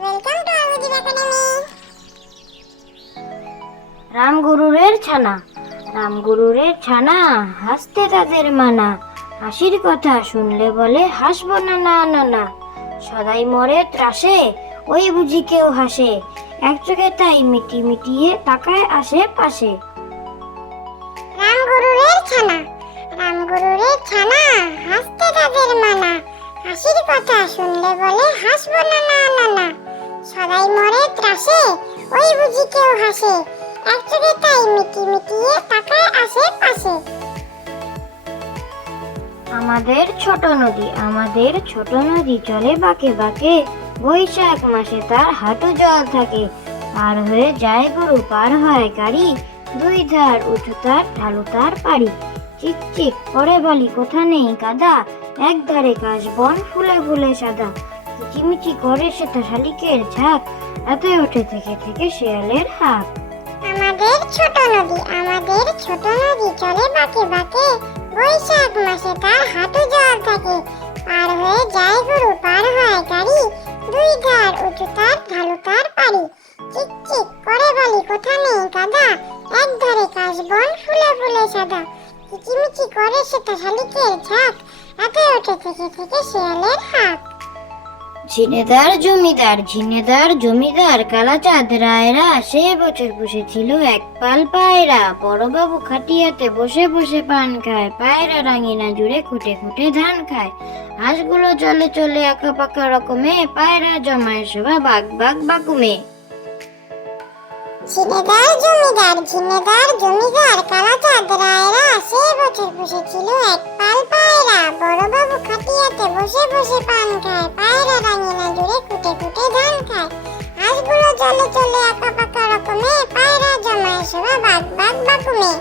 Welcome to Aludip Academy. রামগুরুরের ছানা রামগুরুরের ছানা হাসতে তাদের মানা হাসির কথা শুনলে বলে হাসবো না না না না সদাই মরে ত্রাসে ওই বুঝি কেউ হাসে এক চোখে তাই মিটি মিটিয়ে তাকায় আশেপাশে। রামগুরুরের ছানা হাসতে তাদের মানা হাসির কথা শুনলে বলে হাসবো না না না না সদাই মরে ত্রাসে ওই বুঝি কেউ হাসে এক চোখে তাই মিটি মিটিয়ে তাকায় আশেপাশে। আমাদের ছোট নদী চলে বাঁকে বাঁকে বৈশাখ মাসে তার হাঁটু জল থাকে পার হয়ে যায় গরু পার হয় গাড়ি দুই ধার উঁচু তার ঢালু তার পাড়ি চিকচিক করে বলি কোথা নেই কাদা এক ধারে কাশ বন ফুলে ফুলে সাদা কিচিমিচি করে সেটা শালিকের ঝাঁক রাতে ওঠে থেকে থেকে শেয়ালের হাঁক। আমাদের ছোট নদী চলে বাঁকে বাঁকে বৈশাখ মাসে তার হাঁটু জল থাকে পার হয়ে যায় গরু পার হয় গাড়ি দুই ধার উঁচু তার ঢালু তার পাড়ি চিকচিক করে বলি কোথা নেই কাদা এক ধারে কাশ বন ফুলে ফুলে সাদা কিচিমিচি করে সেটা শালিকের ঝাঁক রাতে ওঠে থেকে থেকে শেয়ালের হাঁক। ঝিনেদার জমিদার কালাচাঁদ রায়রা সে বছর পুষেছিল এক পাল পায়রা বড়বাবু খাটিয়াতে বসে বসে পান খায় পায়রা রাঙিনা জুড়ে খুঁটে খুঁটে ধান খায় হাঁসগুলো চলে চলে আঁকা পাকা রকমে পায়রা জমায় সবা বাগ বাগ বাকুমে। ঝিনেদার জমিদার কালাচাঁদ রায়রা সে বছর পুষেছিল এক পাল পায়রা বড়বাবু খাটিয়াতে বসে বসে পান খায় পায়রা রাঙিনা জুড়ে খুঁটে খুঁটে ধান খায় হাঁসগুলো চলে চলে আঁকা পাকা রকমে পায়রা জমায় সবা বাগ বাগ বাকুমে।